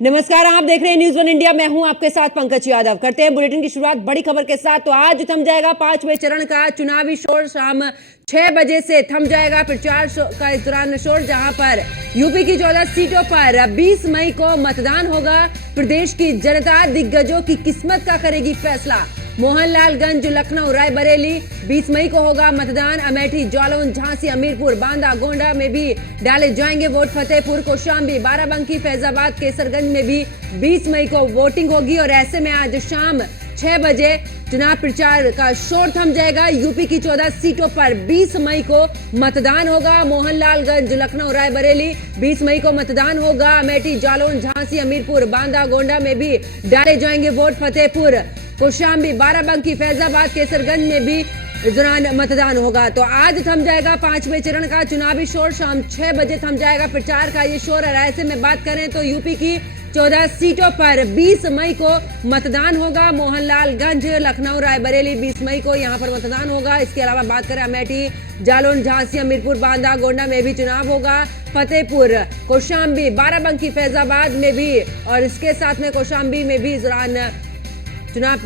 नमस्कार, आप देख रहे हैं न्यूज़ वन इंडिया। मैं हूं आपके साथ पंकज यादव। करते हैं बुलेटिन की शुरुआत बड़ी खबर के साथ। तो आज थम जाएगा 5वें चरण का चुनावी शोर। शाम 6 बजे से थम जाएगा प्रचार का इस दौरान शोर, जहां पर यूपी की 14 सीटों पर 20 मई को मतदान होगा। प्रदेश की जनता दिग्गजों की किस्मत का करेगी फैसला। मोहनलालगंज, लखनऊ, रायबरेली 20 मई को होगा मतदान। अमेठी, जालौन, झांसी, हमीरपुर, बांदा, गोंडा में भी डाले जाएंगे वोट। फतेहपुर, कौशाम्बी, बाराबंकी, फैजाबाद, केसरगंज में भी 20 मई को वोटिंग होगी। और ऐसे में आज शाम 6 बजे चुनाव प्रचार का शोर थम जाएगा। यूपी की 14 सीटों पर 20 मई को मतदान होगा। मोहनलालगंज, लखनऊ, रायबरेली 20 मई को मतदान होगा। अमेठी, जालौन, झांसी, हमीरपुर, बांदा, गोंडा में भी डाले जाएंगे वोट। फतेहपुर, कौशाम्बी, बाराबंकी, फैजाबाद, केसरगंज में भी इस दौरान मतदान होगा। तो आज थम जाएगा 5वें चरण का चुनावी शोर। शाम 6 बजे थम जाएगा प्रचार का ये शोर। और ऐसे में बात करें तो यूपी की 14 सीटों पर 20 मई को मतदान होगा। मोहनलालगंज, लखनऊ, रायबरेली 20 मई को यहां पर मतदान होगा। इसके अलावा बात करें अमेठी, जालौन, झांसी, हमीरपुर, बांदा, गोंडा में भी चुनाव होगा। फतेहपुर, कौशाम्बी, बाराबंकी, फैजाबाद में भी और इसके साथ में कौशाम्बी में भी इस दौरान चुनाव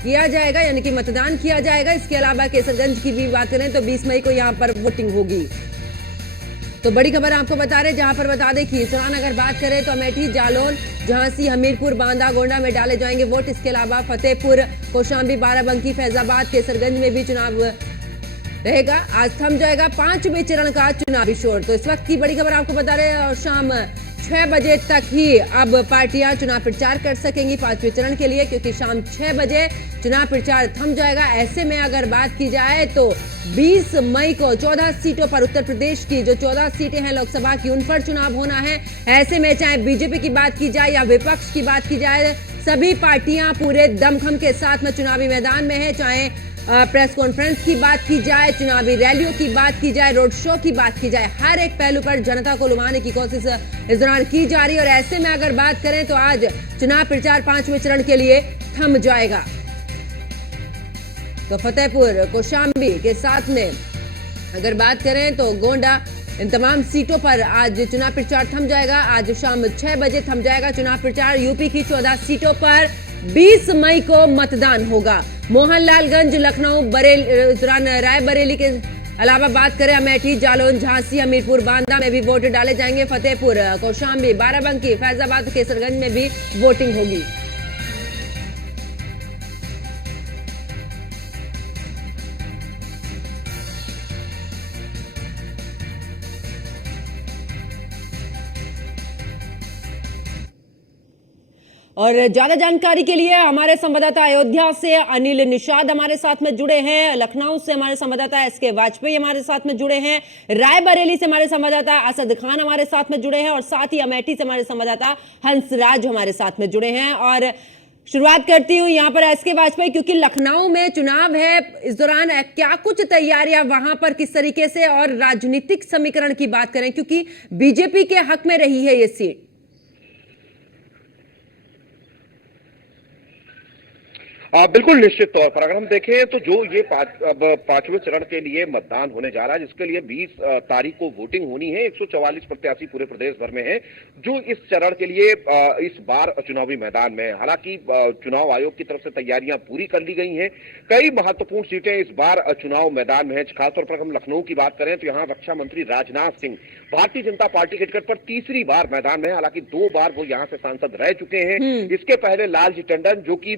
किया जाएगा, यानी कि मतदान किया जाएगा। इसके अलावा केसरगंज की भी बात करें तो 20 मई को यहां पर वोटिंग होगी। तो बड़ी खबर आपको बता रहे, जहां पर बता दें कि इस दौरान अगर बात करें तो अमेठी, जालौन, झांसी, हमीरपुर, बांदा, गोंडा में डाले जाएंगे वोट। इसके अलावा फतेहपुर, कौशाम्बी, बाराबंकी, फैजाबाद, केसरगंज में भी चुनाव रहेगा। आज थम जाएगा 5वें चरण का चुनावी शोर। तो इस वक्त की बड़ी खबर आपको बता रहे हैं। और शाम 6 बजे तक ही अब पार्टियां चुनाव प्रचार कर सकेंगी 5वें चरण के लिए, क्योंकि शाम 6 बजे चुनाव प्रचार थम जाएगा। ऐसे में अगर बात की जाए तो 20 मई को 14 सीटों पर, उत्तर प्रदेश की जो 14 सीटें हैं लोकसभा की, उन पर चुनाव होना है। ऐसे में चाहे बीजेपी की बात की जाए या विपक्ष की बात की जाए, सभी पार्टियां पूरे दमखम के साथ में चुनावी मैदान में है। चाहे प्रेस कॉन्फ्रेंस की बात की जाए, चुनावी रैलियों की बात की जाए, रोड शो की बात की जाए, हर एक पहलू पर जनता को लुभाने की कोशिश इस दौरान की जा रही है। और ऐसे में अगर बात करें तो आज चुनाव प्रचार 5वें चरण के लिए थम जाएगा। तो फतेहपुर, कौशाम्बी के साथ में अगर बात करें तो गोंडा, इन तमाम सीटों पर आज चुनाव प्रचार थम जाएगा। आज शाम 6 बजे थम जाएगा चुनाव प्रचार। यूपी की 14 सीटों पर 20 मई को मतदान होगा। मोहनलालगंज, लखनऊ, रायबरेली के अलावा बात करें अमेठी, जालौन, झांसी, हमीरपुर, बांदा में भी वोट डाले जाएंगे। फतेहपुर, कौशाम्बी, बाराबंकी, फैजाबाद, केसरगंज में भी वोटिंग होगी। और ज्यादा जानकारी के लिए हमारे संवाददाता अयोध्या से अनिल निषाद हमारे साथ में जुड़े हैं। लखनऊ से हमारे संवाददाता एसके वाजपेयी हमारे साथ में जुड़े हैं। रायबरेली से हमारे संवाददाता असद खान हमारे साथ में जुड़े हैं। और साथ ही अमेठी से हमारे संवाददाता हंसराज हमारे साथ में जुड़े हैं। और शुरुआत करती हूँ यहाँ पर एसके वाजपेयी, क्योंकि लखनऊ में चुनाव है। इस दौरान क्या कुछ तैयारियां वहां पर किस तरीके से, और राजनीतिक समीकरण की बात करें क्योंकि बीजेपी के हक में रही है ये सीट। बिल्कुल निश्चित तौर पर अगर हम देखें तो जो ये 5वें चरण के लिए मतदान होने जा रहा है, जिसके लिए 20 तारीख को वोटिंग होनी है। 144 प्रत्याशी पूरे प्रदेश भर में हैं जो इस चरण के लिए इस बार चुनावी मैदान में है। हालांकि चुनाव आयोग की तरफ से तैयारियां पूरी कर ली गई हैं। कई महत्वपूर्ण सीटें इस बार चुनाव मैदान में है। खासतौर पर हम लखनऊ की बात करें तो यहाँ रक्षा मंत्री राजनाथ सिंह भारतीय जनता पार्टी के टिकट पर तीसरी बार मैदान में है। हालांकि 2 बार वो यहाँ से सांसद रह चुके हैं। इसके पहले लालजी टंडन, जो कि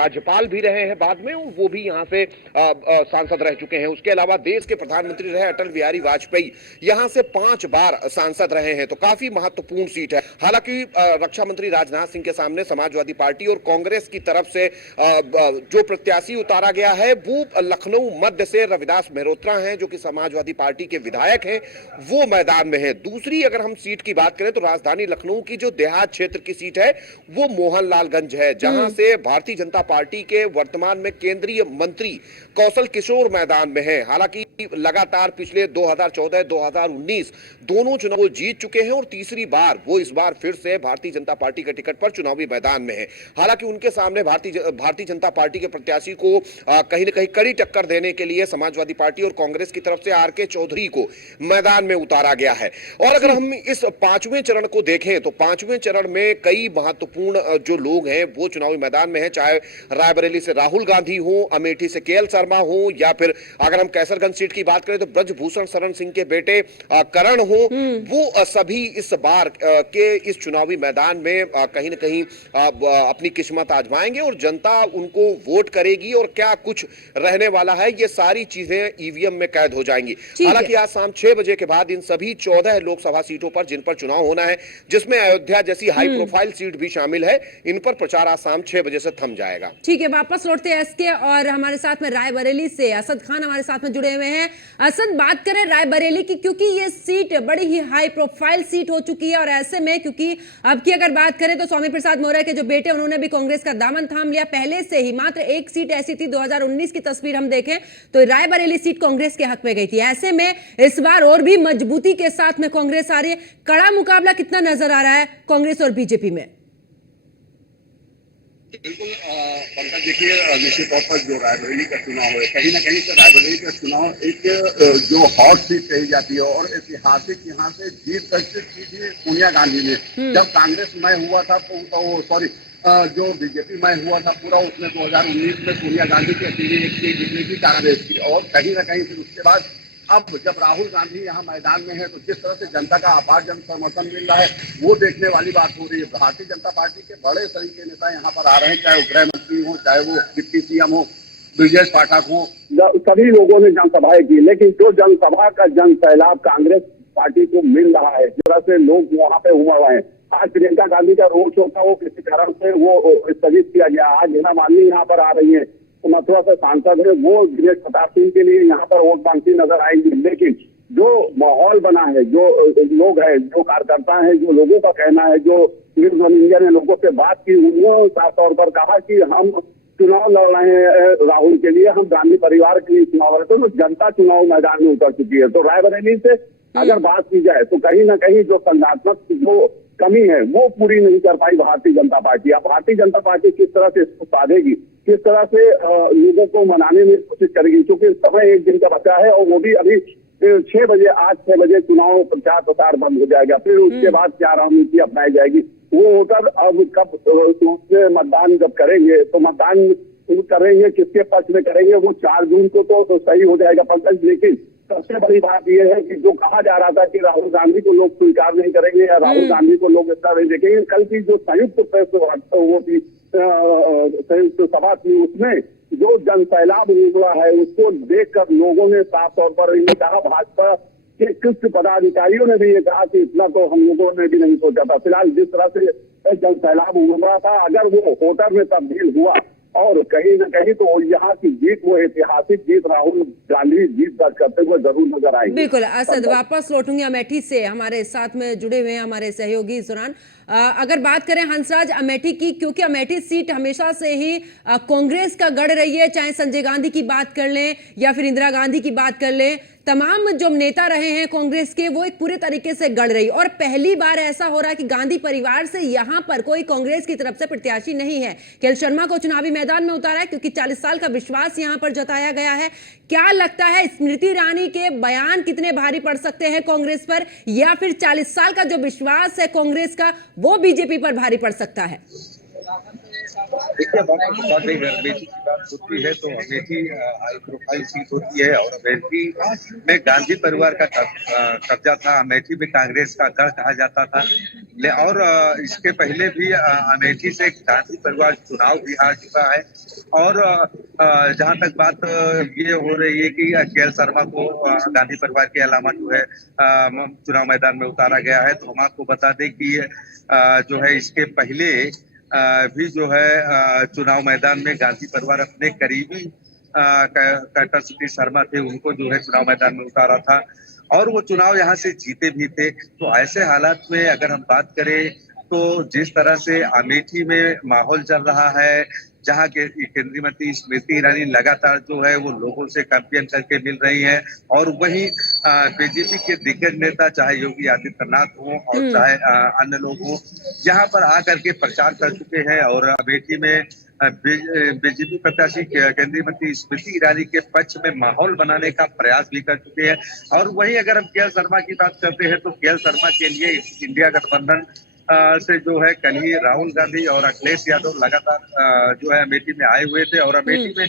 राज्यपाल भी रहे हैं बाद में, वो भी यहाँ से सांसद रह चुके हैं। उसके अलावा देश के प्रधानमंत्री रहे अटल बिहारी वाजपेयी यहाँ से 5 बार सांसद रहे हैं। तो काफी महत्वपूर्ण सीट है। हालांकि रक्षा मंत्री राजनाथ सिंह के सामने समाजवादी पार्टी और कांग्रेस की तरफ से जो प्रत्याशी उतारा गया है वो लखनऊ मध्य से रविदास मेहरोत्रा हैं, जो कि समाजवादी पार्टी के विधायक हैं, वो मैदान में है। दूसरी अगर हम सीट की बात करें तो राजधानी लखनऊ की जो देहात क्षेत्र की सीट है वो मोहनलालगंज है, जहां से भारतीय जनता पार्टी के वर्तमान में केंद्रीय मंत्री कौशल किशोर मैदान में हैं। हालांकि लगातार पिछले 2014-2019 दोनों चुनाव जीत चुके हैं और तीसरी बार वो इस बार फिर से भारतीय जनता पार्टी के टिकट पर चुनावी मैदान में हैं। हालांकि उनके सामने भारतीय जनता पार्टी के प्रत्याशी को कहीं न कहीं कड़ी टक्कर देने के लिए समाजवादी पार्टी और कांग्रेस की तरफ से आर.के. चौधरी को मैदान में उतारा गया है। और अगर हम इस पांचवें चरण को देखें तो पांचवें चरण में कई महत्वपूर्ण जो लोग हैं वो चुनावी मैदान में हैं, चाहे रायबरेली से राहुल गांधी हो, अमेठी से के.एल. शर्मा हो, या फिर अगर हम कैसरगंज सीट की बात करें तो ब्रजभूषण शरण सिंह के बेटे करण हो, वो सभी इस बार के इस चुनावी मैदान में कहीं न कहीं अपनी किस्मत आजमाएंगे और जनता उनको वोट करेगी और क्या कुछ रहने वाला है ये सारी चीजें ईवीएम में कैद हो जाएंगी। हालांकि आज शाम 6 बजे के बाद इन सभी 14 लोकसभा सीटों पर जिन पर चुनाव होना है, जिसमें अयोध्या जैसी हाई प्रोफाइल सीट भी शामिल है, इन पर प्रचार आज शाम 6 बजे से थम जाएगा। ठीक है, वापस लौटते हैं एसके और हमारे साथ में रायबरेली से असद खान हमारे साथ में जुड़े हुए हैं। असद, बात करें रायबरेली की, क्योंकि ये सीट बड़ी ही हाई प्रोफाइल सीट हो चुकी है और ऐसे में क्योंकि अब की अगर बात करें तो स्वामी प्रसाद मौर्य के जो बेटे उन्होंने भी कांग्रेस का दामन थाम लिया। पहले से ही मात्र एक सीट ऐसी थी, 2019 की तस्वीर हम देखें तो रायबरेली सीट कांग्रेस के हक में गई थी। ऐसे में इस बार और भी मजबूती के साथ में कांग्रेस आ रही है। कड़ा मुकाबला कितना नजर आ रहा है कांग्रेस और बीजेपी में? बिल्कुल पंकज, देखिए निश्चित तौर पर जो रायबरेली का चुनाव है, कहीं ना कहीं से रायबरेली का चुनाव एक जो हॉट सीट कही जाती है और ऐतिहासिक यहाँ से जीत सकती थी सोनिया गांधी ने। जब कांग्रेस में हुआ था तो जो बीजेपी में हुआ था पूरा, उसमें 2019 में सोनिया गांधी की अकेली एक सीट जीतने की कांग्रेस की। और कहीं ना कहीं फिर उसके बाद अब जब राहुल गांधी यहाँ मैदान में है तो जिस तरह से जनता का अपार जन समर्थन मिल रहा है वो देखने वाली बात हो रही है। भारतीय जनता पार्टी के बड़े सभी के नेता यहाँ पर आ रहे हैं, चाहे वो गृह मंत्री हो, चाहे वो डिप्टी सीएम हो, ब्रजेश पाठक हो, सभी लोगों ने जनसभाएं की। लेकिन जो जनसभा का जन सैलाब कांग्रेस पार्टी को मिल रहा है, जिस तरह से लोग वहाँ पे उमड़ रहे हैं। आज प्रियंका गांधी का रोड शो था, वो किसी कारण से वो स्थगित किया गया। आज हेमा मालिनी यहाँ पर आ रही है, मथुरा से सांसद है, वो दिनेश प्रताप सिंह के लिए यहाँ पर वोट मांगती नजर आएंगी। लेकिन जो माहौल बना है, जो लोग हैं, जो कार्यकर्ता हैं, जो लोगों का कहना है, जो न्यूज़ वन इंडिया ने लोगों से बात की, उन्होंने साफ तौर पर कहा कि हम चुनाव लड़ रहे हैं राहुल के लिए, हम गांधी परिवार के लिए चुनाव लड़ते हैं। तो जनता चुनाव मैदान में उतर चुकी है। तो रायबरेली से अगर बात की जाए तो कहीं ना कहीं जो संगठनात्मक जो कमी है वो पूरी नहीं कर पाई भारतीय जनता पार्टी। अब भारतीय जनता पार्टी किस तरह से इसको साधेगी, किस तरह से लोगों को मनाने में कोशिश करेगी, क्योंकि समय एक दिन का बचा है और वो भी अभी 6 बजे, आज 6 बजे चुनाव प्रचार प्रसार बंद हो जाएगा। फिर उसके बाद क्या रणनीति अपनाई जाएगी, वो वोटर अब कब उसमें मतदान जब करेंगे तो मतदान करेंगे किसके पक्ष में करेंगे, वो 4 जून को तो सही हो जाएगा पंकज। लेकिन सबसे बड़ी बात यह है कि जो कहा जा रहा था कि राहुल गांधी को लोग स्वीकार नहीं करेंगे या राहुल गांधी को लोग इतना नहीं देखेंगे, कल की जो संयुक्त प्रेस वो थी, संयुक्त सभा थी, उसमें जो जन सैलाब हुआ है उसको देखकर लोगों ने साफ तौर पर कहा, भाजपा के कुछ पदाधिकारियों ने भी ये कहा कि इतना तो हम लोगों ने भी नहीं सोचा था। फिलहाल जिस तरह से जन सैलाब हुआ था, अगर वो वोटर में तब्दील हुआ और कहीं न कहीं तो यहाँ की जीत, वो ऐतिहासिक जीत राहुल गांधी जीत दर्ज करते हुए जरूर नजर आएंगे। बिल्कुल असद, वापस लौटूंगी अमेठी से, हमारे साथ में जुड़े हुए हैं हमारे सहयोगी इस दौरान। अगर बात करें हंसराज अमेठी की, क्योंकि अमेठी सीट हमेशा से ही कांग्रेस का गढ़ रही है, चाहे संजय गांधी की बात कर लें या फिर इंदिरा गांधी की बात कर लें, तमाम जो नेता रहे हैं कांग्रेस के वो एक पूरे तरीके से गढ़ रही। और पहली बार ऐसा हो रहा है कि गांधी परिवार से यहां पर कोई कांग्रेस की तरफ से प्रत्याशी नहीं है। के.एल. शर्मा को चुनावी मैदान में उतारा है क्योंकि 40 साल का विश्वास यहां पर जताया गया है। क्या लगता है स्मृति ईरानी के बयान कितने भारी पड़ सकते हैं कांग्रेस पर, या फिर 40 साल का जो विश्वास है कांग्रेस का वो बीजेपी पर भारी पड़ सकता है? देखिए, अमेठी की बात होती है तो अमेठी हाई प्रोफाइल सीट होती है और अमेठी में गांधी परिवार का कब्जा था। अमेठी में कांग्रेस का गढ़ कहा जाता था। और इसके पहले भी अमेठी से गांधी परिवार चुनाव भी हार चुका है। और जहां तक बात ये हो रही है कि के.एल. शर्मा को गांधी परिवार के अलावा जो है चुनाव मैदान में उतारा गया है, तो हम आपको बता दें कि जो है इसके पहले भी जो है चुनाव मैदान में गांधी परिवार अपने करीबी कैटर सिटी शर्मा थे, उनको जो है चुनाव मैदान में उतारा था और वो चुनाव यहाँ से जीते भी थे। तो ऐसे हालात में अगर हम बात करें तो जिस तरह से अमेठी में माहौल चल रहा है, जहां के केंद्रीय मंत्री स्मृति ईरानी लगातार जो है वो लोगों से कैंपेन करके मिल रही है, और वही बीजेपी के दिग्गज नेता चाहे योगी आदित्यनाथ हो और चाहे अन्य लोग हो, यहाँ पर आकर के प्रचार कर चुके हैं। और अमेठी में बीजेपी प्रत्याशी केंद्रीय मंत्री स्मृति ईरानी के पक्ष में माहौल बनाने का प्रयास भी कर चुके हैं। और वही अगर हम केएल शर्मा की बात करते हैं तो केएल शर्मा के लिए इंडिया गठबंधन से जो है कल ही राहुल गांधी और अखिलेश यादव लगातार जो है अमेठी में आए हुए थे, और अमेठी में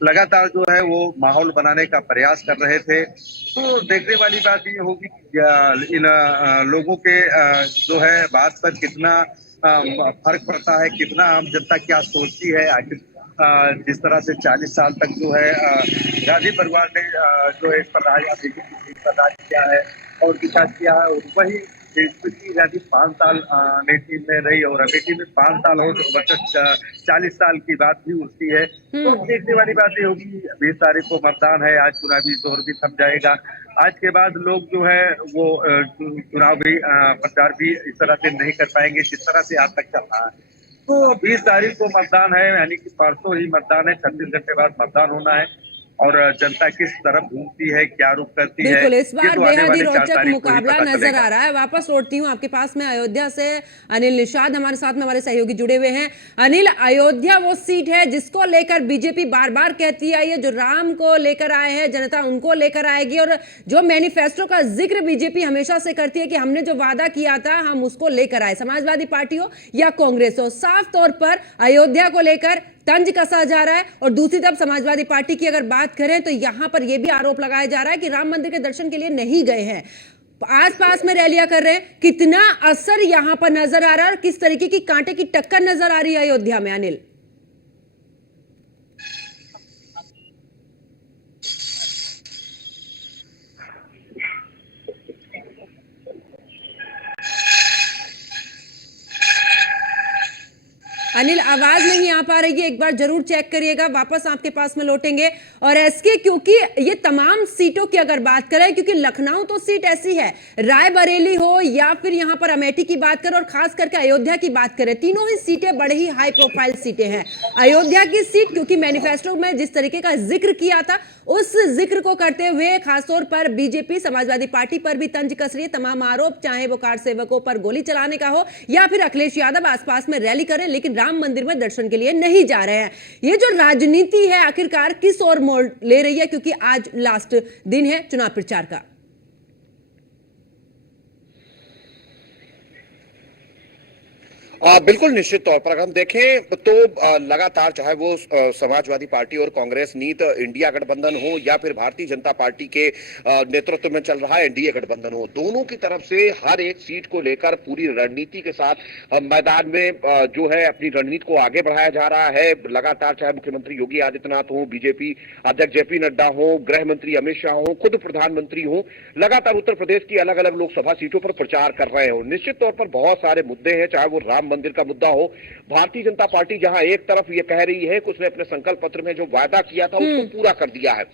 लगातार जो है वो माहौल बनाने का प्रयास कर रहे थे। तो देखने वाली बात ये होगी कि इन लोगों के जो है बात पर कितना फर्क पड़ता है, कितना आम जनता क्या सोचती है। आखिर जिस तरह से 40 साल तक जो है गांधी परिवार ने जो है इस पर राज किया है और विकास किया है, और वही स्मृति ईरानी 5 साल अमेठी में रही और अमेठी में 5 साल और मतलब 40 साल की बात भी उठती है। तो देखने वाली बात ये होगी, 20 तारीख को मतदान है, आज चुनावी दौर भी थम जाएगा। आज के बाद लोग जो है वो चुनावी प्रचार भी इस तरह से नहीं कर पाएंगे जिस तरह से आज तक चल रहा है। तो 20 तारीख को मतदान है, यानी कि परसों ही मतदान है, 36 घंटे बाद मतदान होना है, और जनता किस तरफ घूमती है, क्या रुख करती है, बिल्कुल, इस बार तो आने बेहद ही वाले 4 रोचक तारीख को ही मुकाबला पता नजर चलेगा। आ रहा है। वापस लौटती हूँ आपके पास में अयोध्या से अनिल निषाद हमारे साथ में, हमारे सहयोगी जुड़े हुए हैं। अनिल, अयोध्या वो सीट है जिसको लेकर बीजेपी बार बार कहती है, ये जो राम को लेकर आए हैं जनता उनको लेकर आएगी, और जो मैनिफेस्टो का जिक्र बीजेपी हमेशा से करती है कि हमने जो वादा किया था हम उसको लेकर आए, समाजवादी पार्टी हो या कांग्रेस हो, साफ तौर पर अयोध्या को लेकर तंज कसा जा रहा है। और दूसरी तरफ समाजवादी पार्टी की अगर बात करें तो यहां पर यह भी आरोप लगाया जा रहा है कि राम मंदिर के दर्शन के लिए नहीं गए हैं, आस पास में रैलियां कर रहे हैं। कितना असर यहां पर नजर आ रहा है और किस तरीके की कांटे की टक्कर नजर आ रही है अयोध्या में, अनिल? अनिल, आवाज नहीं आ पा रही है, एक बार जरूर चेक करिएगा, वापस आपके पास में लौटेंगे। और एसके, क्योंकि ये तमाम सीटों की अगर बात करें, क्योंकि लखनऊ तो सीट ऐसी है, रायबरेली हो या फिर यहां पर अमेठी की बात करें और खास करके अयोध्या की बात करें, तीनों ही सीटें बड़ी ही हाई प्रोफाइल सीटें हैं। अयोध्या की सीट क्योंकि मैनिफेस्टो में जिस तरीके का जिक्र किया था उस जिक्र को करते हुए खासतौर पर बीजेपी समाजवादी पार्टी पर भी तंज कस रही है। तमाम आरोप, चाहे वो कार सेवकों पर गोली चलाने का हो या फिर अखिलेश यादव आसपास में रैली करें लेकिन राम मंदिर में दर्शन के लिए नहीं जा रहे हैं। ये जो राजनीति है आखिरकार किस ओर मोड़ ले रही है, क्योंकि आज लास्ट दिन है चुनाव प्रचार का? बिल्कुल निश्चित तौर पर अगर हम देखें तो लगातार चाहे वो समाजवादी पार्टी और कांग्रेस नीत इंडिया गठबंधन हो या फिर भारतीय जनता पार्टी के नेतृत्व में चल रहा है एनडीए गठबंधन हो, दोनों की तरफ से हर एक सीट को लेकर पूरी रणनीति के साथ मैदान में जो है अपनी रणनीति को आगे बढ़ाया जा रहा है। लगातार चाहे मुख्यमंत्री योगी आदित्यनाथ हो, बीजेपी अध्यक्ष जेपी नड्डा हो, गृह मंत्री अमित शाह हो, खुद प्रधानमंत्री हो, लगातार उत्तर प्रदेश की अलग अलग लोकसभा सीटों पर प्रचार कर रहे हो। निश्चित तौर पर बहुत सारे मुद्दे हैं, चाहे वो राम मंदिर का मुद्दा हो, भारतीय जनता पार्टी जहां एक तरफ ये कह रही है कि उसने अपने संकल्प पत्र में जो वादा किया था उसको पूरा कर दिया है,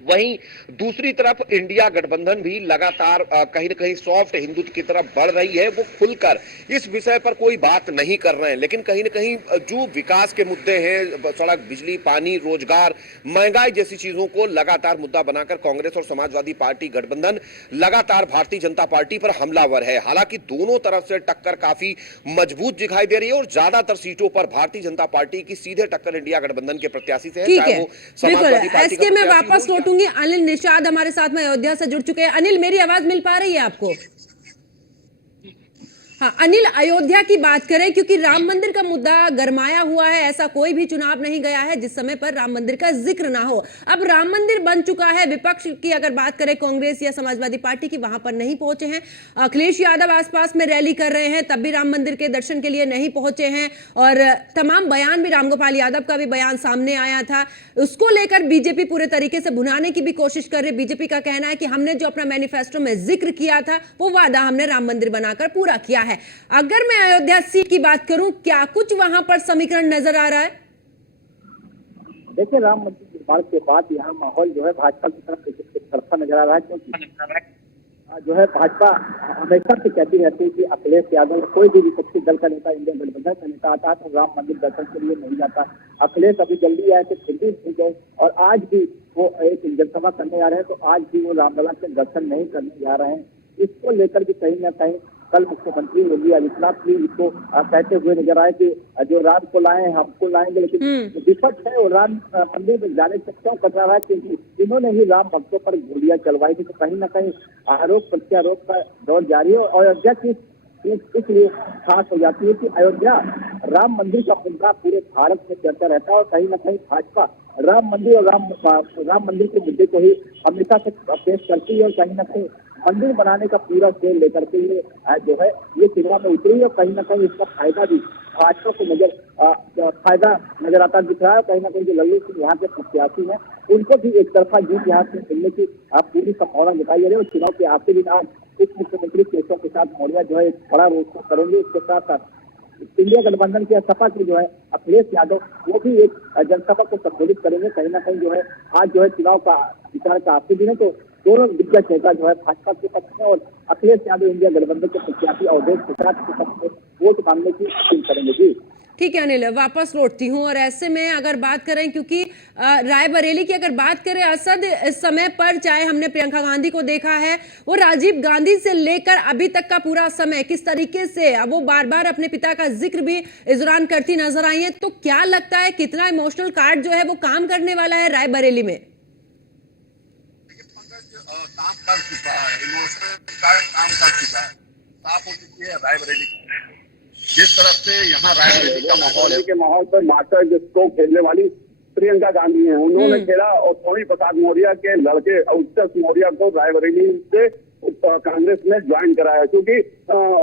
वहीं दूसरी तरफ इंडिया गठबंधन भी लगातार कहीं न कहीं सॉफ्ट हिंदुत्व की तरफ बढ़ रही है। वो खुलकर इस विषय पर कोई बात नहीं कर रहे हैं, लेकिन कहीं न कहीं जो विकास के मुद्दे हैं, सड़क, बिजली, पानी, रोजगार, महंगाई जैसी चीजों को लगातार मुद्दा बनाकर कांग्रेस और समाजवादी पार्टी गठबंधन लगातार भारतीय जनता पार्टी पर हमलावर है। हालांकि दोनों तरफ से टक्कर काफी मजबूत दिखाई दे रही है और ज्यादातर सीटों पर भारतीय जनता पार्टी की सीधे टक्कर इंडिया गठबंधन के प्रत्याशी से है, चाहे वो समाजवादी पार्टी का मैं वापस लौटूंगी। अनिल निषाद हमारे साथ में अयोध्या से जुड़ चुके हैं। अनिल, मेरी आवाज मिल पा रही है आपको? हाँ अनिल, अयोध्या की बात करें, क्योंकि राम मंदिर का मुद्दा गरमाया हुआ है, ऐसा कोई भी चुनाव नहीं गया है जिस समय पर राम मंदिर का जिक्र ना हो। अब राम मंदिर बन चुका है, विपक्ष की अगर बात करें कांग्रेस या समाजवादी पार्टी की, वहां पर नहीं पहुंचे हैं। अखिलेश यादव आसपास में रैली कर रहे हैं, तब भी राम मंदिर के दर्शन के लिए नहीं पहुंचे हैं, और तमाम बयान भी, रामगोपाल यादव का भी बयान सामने आया था, उसको लेकर बीजेपी पूरे तरीके से भुनाने की भी कोशिश कर रही। बीजेपी का कहना है कि हमने जो अपना मैनिफेस्टो में जिक्र किया था वो वादा हमने राम मंदिर बनाकर पूरा किया है। अगर मैं अयोध्या सीट की बात करूं, क्या कुछ वहां पर समीकरण नजर आ रहा है? देखिए, राम मंदिर निर्माण के बाद यहाँ माहौल जो है भाजपा की तरफ तरफा नजर आ रहा है, क्योंकि जो है भाजपा हमेशा से कहती रहती है कि अखिलेश यादव कोई भी विपक्षी दल का नेता, इंडिया गठबंधन का नेता आता है तो राम मंदिर दर्शन के लिए नहीं जाता। अखिलेश अभी जल्दी आए थे, फिर भी नहीं गए, और आज भी वो एक जनसभा करने आ रहे हैं तो आज भी वो रामलला के दर्शन नहीं करने जा रहे हैं। इसको लेकर भी कहीं ना कहीं कल मुख्यमंत्री योगी आदित्यनाथ भी इसको कहते हुए नजर आए कि जो राम को लाए हमको लाएंगे, लेकिन विपक्ष है वो राम मंदिर में जाने से क्यों कतरा रहा है, क्योंकि इन्होंने ही राम भक्तों पर गोलियां चलवाई थी। तो कहीं ना कहीं आरोप प्रत्यारोप का दौर जारी है और अयोध्या की इसलिए खास हो जाती है कि अयोध्या राम मंदिर का मुद्दा पूरे भारत में चर्चा रहता है और कहीं ना कहीं भाजपा राम मंदिर और राम मंदिर के मुद्दे को ही हमेशा से पेश करती है और कहीं ना कहीं मंदिर बनाने का पूरा खेल लेकर के ये जो है ये चुनाव में उतरी है और कहीं ना कहीं इसका फायदा भी भाजपा को फायदा नजर आता दिख रहा है। कहीं ना कहीं जो लल्लू सिंह यहाँ के प्रत्याशी हैं उनको भी एक तरफा जीत यहाँ से मिलने की पूरी संभावना दिखाई दे रही है। और चुनाव के आखिरी दिन आज उप मुख्यमंत्री केशव प्रसाद मौर्य जो है एक बड़ा रोड शो करेंगे। इसके साथ साथ इंडिया गठबंधन के सपा के जो है अखिलेश यादव वो भी एक जनसभा को संबोधित करेंगे। कहीं ना कहीं जो है आज जो है चुनाव का विचार का आखिरी दिन है तो दोनों दिग्गज नेता जो है भाजपा के पक्ष में और अखिलेश यादव इंडिया गठबंधन के प्रत्याशी अवधेश प्रसाद के पक्ष में वोट मांगने की अपील करेंगे। जी ठीक है अनिल, वापस लौटती हूँ। और ऐसे में अगर बात करें, क्योंकि रायबरेली की अगर बात करें असद, इस समय पर चाहे हमने प्रियंका गांधी को देखा है, वो राजीव गांधी से लेकर अभी तक का पूरा समय किस तरीके से वो बार बार अपने पिता का जिक्र भी इस दौरान करती नजर आई है, तो क्या लगता है कितना इमोशनल कार्ड जो है वो काम करने वाला है रायबरेली में? काम कर चुका है, इमोशनल काम कर चुका है, साफ हो चुकी है रायबरेली। जिस तरफ से यहाँ रायबरेली का माहौल है के माहौल पर मास्टर जिसको खेलने वाली प्रियंका गांधी हैं, उन्होंने खेला और स्वामी प्रसाद मौर्य के लड़के उत्कर्ष मौर्य को रायबरेली से कांग्रेस में ज्वाइन कराया, क्योंकि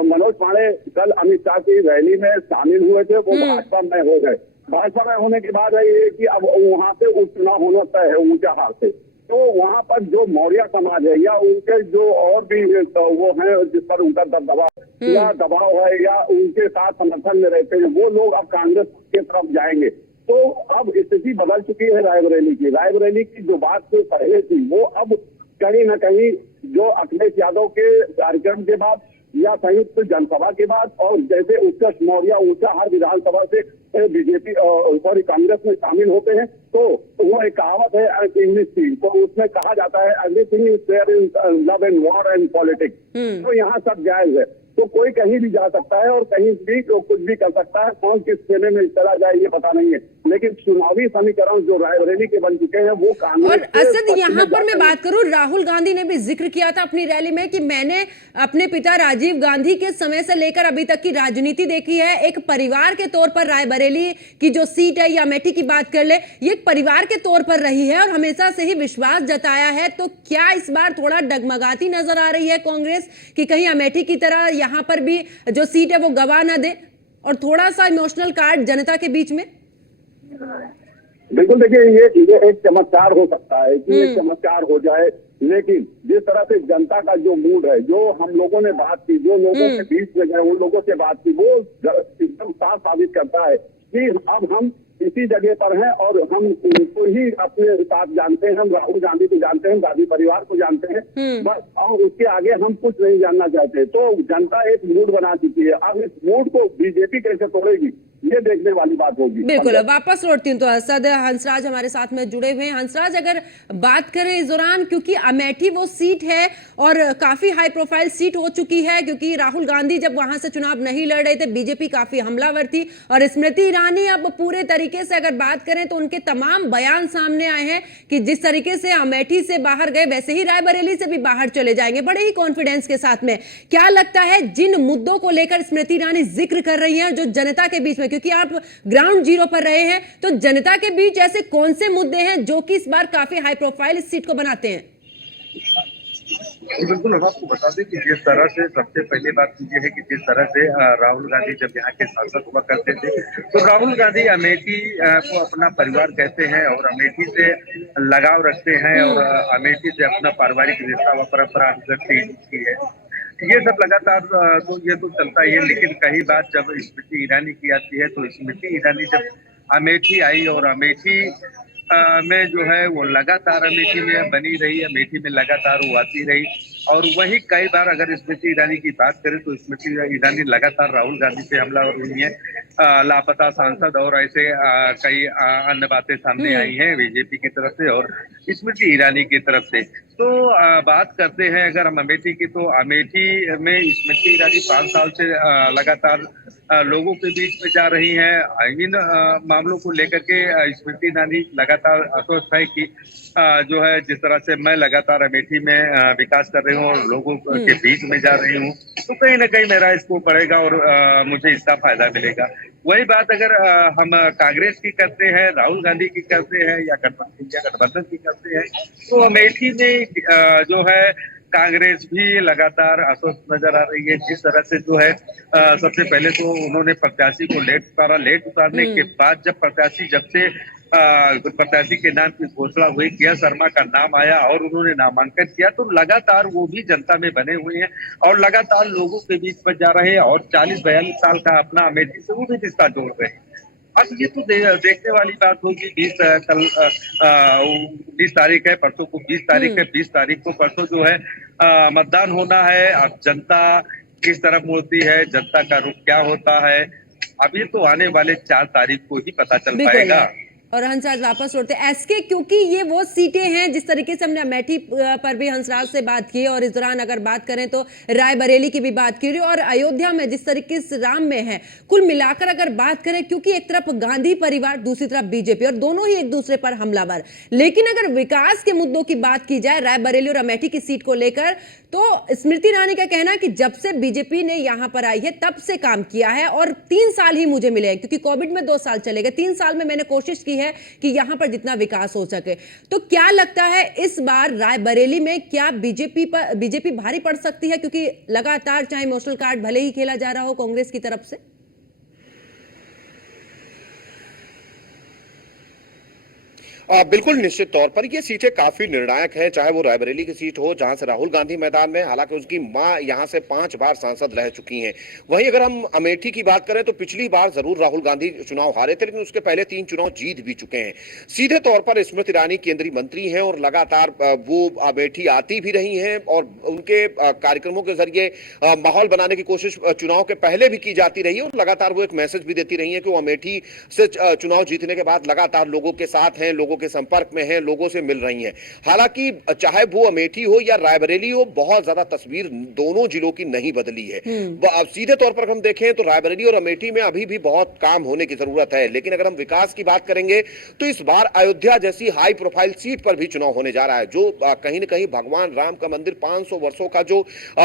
मनोज पांडे कल अमित शाह की रैली में शामिल हुए थे, वो भाजपा में हो गए। भाजपा में होने के बाद है ये कि अब वहाँ से उपचुनाव होना तय है ऊंचा हार से, तो वहाँ पर जो मौर्य समाज है या उनके जो और भी वो हैं जिस पर उनका दबदबा या दबाव है या उनके साथ समर्थन में रहते हैं, वो लोग अब कांग्रेस की तरफ जाएंगे। तो अब स्थिति बदल चुकी है रायबरेली की जो बात से पहले थी वो अब कहीं न कहीं जो अखिलेश यादव के कार्यक्रम के बाद या संयुक्त जनसभा के बाद और जैसे उत्कर्ष मौर्य ऊंचाहार विधानसभा से बीजेपी सॉरी कांग्रेस में शामिल होते हैं, तो वो एक कहावत है इंग्लिश की, तो उसमें कहा जाता है everything is there in love and war and politics. तो यहाँ सब जायज है, तो कोई कहीं भी जा सकता है और कहीं भी कुछ भी कर सकता है, कौन किस खेमे में चला जाए ये पता नहीं है, लेकिन चुनावी समीकरण जो रायबरेली के बन चुके हैं वो कांग्रेस। और असद यहाँ पर मैं बात करूं, राहुल गांधी ने भी जिक्र किया था अपनी रैली में कि मैंने अपने पिता राजीव गांधी के समय से लेकर अभी तक की राजनीति देखी है, एक परिवार के तौर पर रायबरेली की जो सीट है या अमेठी की बात कर ले, ये एक परिवार के तौर पर रही है और हमेशा से ही विश्वास जताया है। तो क्या इस बार थोड़ा डगमगाती नजर आ रही है कांग्रेस कि कहीं अमेठी की तरह यहाँ पर भी जो सीट है वो गवा ना दे और थोड़ा सा इमोशनल कार्ड जनता के बीच में? बिल्कुल, देखिए ये एक चमत्कार हो सकता है कि ये चमत्कार हो जाए, लेकिन जिस तरह से जनता का जो मूड है, जो हम लोगों ने बात की, जो लोगों के बीच में गए उन लोगों से बात की, वो एकदम साफ साबित करता है कि अब हम इसी जगह पर हैं और हम उनको ही अपने साथ जानते हैं, हम राहुल गांधी को जानते हैं, गांधी परिवार को जानते हैं बस, और उसके आगे हम कुछ नहीं जानना चाहते। तो जनता एक मूड बना चुकी है, अब इस मूड को बीजेपी कैसे तोड़ेगी ये देखने वाली बात होगी। बिल्कुल, वापस लौटती हूँ तो असद हंसराज हमारे साथ में जुड़े हुए हैं। हंसराज, अगर बात करें इस दौरान, क्योंकि अमेठी वो सीट है और काफी हाई प्रोफाइल सीट हो चुकी है, क्योंकि राहुल गांधी जब वहां से चुनाव नहीं लड़ रहे थे बीजेपी काफी हमलावर थी और स्मृति ईरानी अब पूरे तरीके से अगर बात करें तो उनके तमाम बयान सामने आए हैं कि जिस तरीके से अमेठी से बाहर गए वैसे ही रायबरेली से भी बाहर चले जाएंगे, बड़े ही कॉन्फिडेंस के साथ में। क्या लगता है जिन मुद्दों को लेकर स्मृति ईरानी जिक्र कर रही हैं जो जनता के बीच में, क्योंकि आप ग्राउंड जीरो पर रहे हैं, तो जनता के बीच ऐसे कौन से मुद्दे हैं जो कि इस बार काफी हाई प्रोफाइल इस सीट को बनाते हैं? बिल्कुल, हम आपको बता दें कि जिस तरह से सबसे पहली बात ये है कि जिस तरह से राहुल गांधी जब यहाँ के सांसद हुआ करते थे तो राहुल गांधी अमेठी को अपना परिवार कहते हैं और अमेठी से लगाव रखते हैं और अमेठी से अपना पारिवारिक रिश्ता व परंपरा की है। ये सब लगातार तो ये तो चलता ही है, लेकिन कई बात जब स्मृति ईरानी की आती है तो स्मृति ईरानी जब अमेठी आई और अमेठी में जो है वो लगातार अमेठी में बनी रही, अमेठी में लगातार वो आती रही। और वही कई बार अगर स्मृति ईरानी की बात करें तो स्मृति ईरानी लगातार राहुल गांधी पे हमलावर हुई है। लापता सांसद और ऐसे कई अन्य बातें सामने आई हैं बीजेपी की तरफ से और स्मृति ईरानी की तरफ से। तो बात करते हैं अगर हम अमेठी की, तो अमेठी में स्मृति ईरानी 5 साल से लगातार लोगों के बीच में जा रही हैं। इन मामलों को लेकर के स्मृति ईरानी लगातार आश्वस्त है कि जो है जिस तरह से मैं लगातार अमेठी में विकास कर रही हूँ और लोगों के बीच में जा रही हूँ, तो कहीं ना कहीं मेरा इसको पड़ेगा और मुझे इसका फायदा मिलेगा। वही बात अगर हम कांग्रेस की करते हैं, राहुल गांधी की करते हैं या गठबंधन की करते हैं, तो अमेठी में जो है कांग्रेस भी लगातार अस्वस्थ नजर आ रही है। जिस तरह से जो है सबसे पहले तो उन्होंने प्रत्याशी को लेट उतारने के बाद जब प्रत्याशी के नाम की घोषणा हुई, किया शर्मा का नाम आया और उन्होंने नामांकन किया, तो लगातार वो भी जनता में बने हुए हैं और लगातार लोगों के बीच में जा रहे हैं और 40-42 साल का अपना अमेठी से वो भी रिश्ता जोड़ रहे हैं। अब ये तो देखने वाली बात होगी। 20 तारीख है, परसों को 20 तारीख है, 20 तारीख को परसों जो है मतदान होना है। अब जनता किस तरफ मुड़ती है, जनता का रुख क्या होता है, अब ये तो आने वाले 4 तारीख को ही पता चल पाएगा। और हंसराज वापस लौटते एसके, क्योंकि ये वो सीटें हैं जिस तरीके से हमने अमेठी पर भी हंसराज से बात की और इस दौरान अगर बात करें तो रायबरेली की भी बात की और अयोध्या में जिस तरीके से राम में है, कुल मिलाकर अगर बात करें, क्योंकि एक तरफ गांधी परिवार, दूसरी तरफ बीजेपी और दोनों ही एक दूसरे पर हमलावर, लेकिन अगर विकास के मुद्दों की बात की जाए रायबरेली और अमेठी की सीट को लेकर, तो स्मृति ईरानी का कहना है कि जब से बीजेपी ने यहां पर आई है तब से काम किया है और 3 साल ही मुझे मिले, क्योंकि कोविड में 2 साल चले गए, 3 साल में मैंने कोशिश की है कि यहां पर जितना विकास हो सके। तो क्या लगता है इस बार रायबरेली में क्या बीजेपी भारी पड़ सकती है, क्योंकि लगातार चाहे इमोशनल कार्ड भले ही खेला जा रहा हो कांग्रेस की तरफ से? बिल्कुल निश्चित तौर पर ये सीटें काफी निर्णायक हैं, चाहे वो रायबरेली की सीट हो जहां से राहुल गांधी मैदान में, हालांकि उसकी मां यहां से 5 बार सांसद रह चुकी हैं। वहीं अगर हम अमेठी की बात करें तो पिछली बार जरूर राहुल गांधी चुनाव हारे थे, लेकिन उसके पहले 3 चुनाव जीत भी चुके हैं। सीधे तौर पर स्मृति ईरानी केंद्रीय मंत्री हैं और लगातार वो अमेठी आती भी रही हैं और उनके कार्यक्रमों के जरिए माहौल बनाने की कोशिश चुनाव के पहले भी की जाती रही है और लगातार वो एक मैसेज भी देती रही है कि वो अमेठी से चुनाव जीतने के बाद लगातार लोगों के साथ हैं, लोगों के संपर्क में हैं, लोगों से मिल रही हैं। हालांकि चाहे वो अमेठी हो या रायबरेली हो, बहुत ज्यादा तस्वीर दोनों जिलों की नहीं बदली है। अब सीधे तौर पर हम देखें तो रायबरेली और अमेठी में अभी भी बहुत काम होने की जरूरत है, लेकिन अगर हम विकास की बात करेंगे तो इस बार अयोध्या जैसी हाई प्रोफाइल सीट पर भी चुनाव होने जा रहा है, जो कहीं ना कहीं भगवान राम का मंदिर 500 वर्षों का जो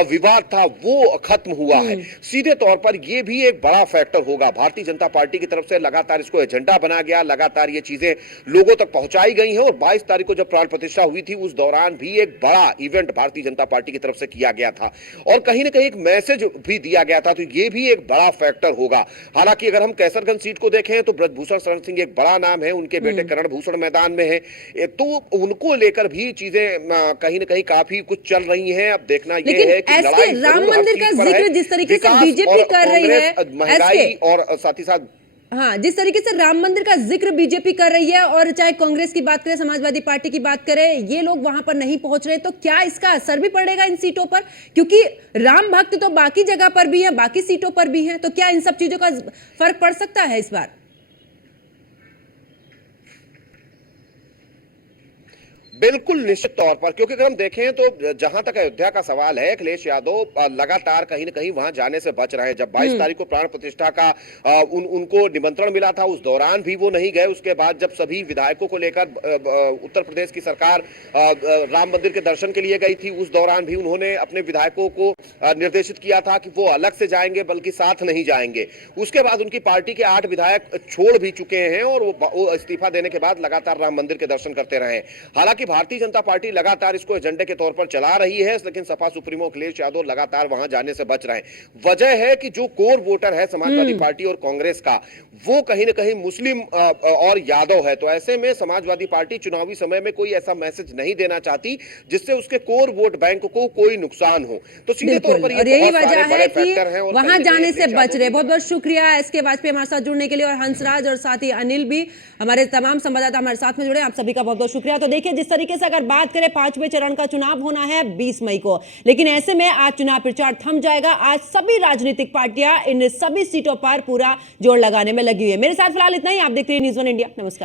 विवाद था वो खत्म हुआ है। सीधे तौर पर यह भी एक बड़ा फैक्टर होगा। भारतीय जनता पार्टी की तरफ से लगातार इसको एजेंडा बनाया गया, लगातार ये चीजें लोगों तक पहुंचाई गई हैं और 22 तारीख को जब प्राण प्रतिष्ठा हुई थी उस दौरान भी एक बड़ा इवेंट भारतीय जनता पार्टी की तरफ से किया गया था और कहीं ना कहीं एक मैसेज भी दिया गया था, तो ये भी एक बड़ा फैक्टर होगा। हालांकि अगर हम कैसरगंज सीट को देखें तो ब्रजभूषण शरण सिंह एक बड़ा नाम है, उनके बेटे करण भूषण मैदान में है, तो उनको लेकर भी चीजें कहीं ना कहीं काफी कुछ चल रही हैं। अब देखना यह है कि लड़ाई राम मंदिर का जिक्र जिस तरीके से बीजेपी कर रही है, महंगाई और साथ ही साथ हाँ, जिस तरीके से राम मंदिर का जिक्र बीजेपी कर रही है और चाहे कांग्रेस की बात करें, समाजवादी पार्टी की बात करें, ये लोग वहां पर नहीं पहुंच रहे, तो क्या इसका असर भी पड़ेगा इन सीटों पर? क्योंकि राम भक्त तो बाकी जगह पर भी है, बाकी सीटों पर भी है, तो क्या इन सब चीजों का फर्क पड़ सकता है इस बार? बिल्कुल निश्चित तौर पर, क्योंकि अगर हम देखें तो जहां तक अयोध्या का सवाल है, अखिलेश यादव लगातार कहीं ना कहीं वहां जाने से बच रहे हैं। जब 22 तारीख को प्राण प्रतिष्ठा का उनको निमंत्रण मिला था उस दौरान भी वो नहीं गए। उसके बाद जब सभी विधायकों को लेकर उत्तर प्रदेश की सरकार राम मंदिर के दर्शन के लिए गई थी, उस दौरान भी उन्होंने अपने विधायकों को निर्देशित किया था कि वो अलग से जाएंगे बल्कि साथ नहीं जाएंगे। उसके बाद उनकी पार्टी के 8 विधायक छोड़ भी चुके हैं और वो इस्तीफा देने के बाद लगातार राम मंदिर के दर्शन करते रहे। हालांकि हालांकि भारतीय जनता पार्टी लगातार इसको एजेंडे के तौर पर चला रही है, लेकिन सपा सुप्रीमो अखिलेश यादव लगातार वहां जाने से बच रहे हैं। वजह है कि जो कोर वोटर है समाजवादी पार्टी और कांग्रेस का, वो कहीं ना कहीं मुस्लिम और यादव है। तो ऐसे में समाजवादी पार्टी चुनावी समय में कोई ऐसा मैसेज नहीं देना चाहती जिससे उसके कोर वोट बैंक को कोई नुकसान हो। तो सीधे तौर पर और यही बहुत सारे वजह है बड़े कि फैक्टर हैं और वहां जाने से बच रहे। बहुत बहुत बहुत शुक्रिया एसके वाजपेयी हमारे साथ जुड़ने के लिए, और हंसराज और साथ ही अनिल भी, हमारे तमाम संवाददाता हमारे साथ में जुड़े। आप सभी का बहुत बहुत शुक्रिया। तो देखिए, जिस तरीके से अगर बात करें, 5वें चरण का चुनाव होना है 20 मई को, लेकिन ऐसे में आज चुनाव प्रचार थम जाएगा। आज सभी राजनीतिक पार्टियां इन सभी सीटों पर पूरा जोर लगाने में लगी हुई है। मेरे साथ फिलहाल इतना ही। आप देखते रहिए न्यूज़ 1 इंडिया। नमस्कार।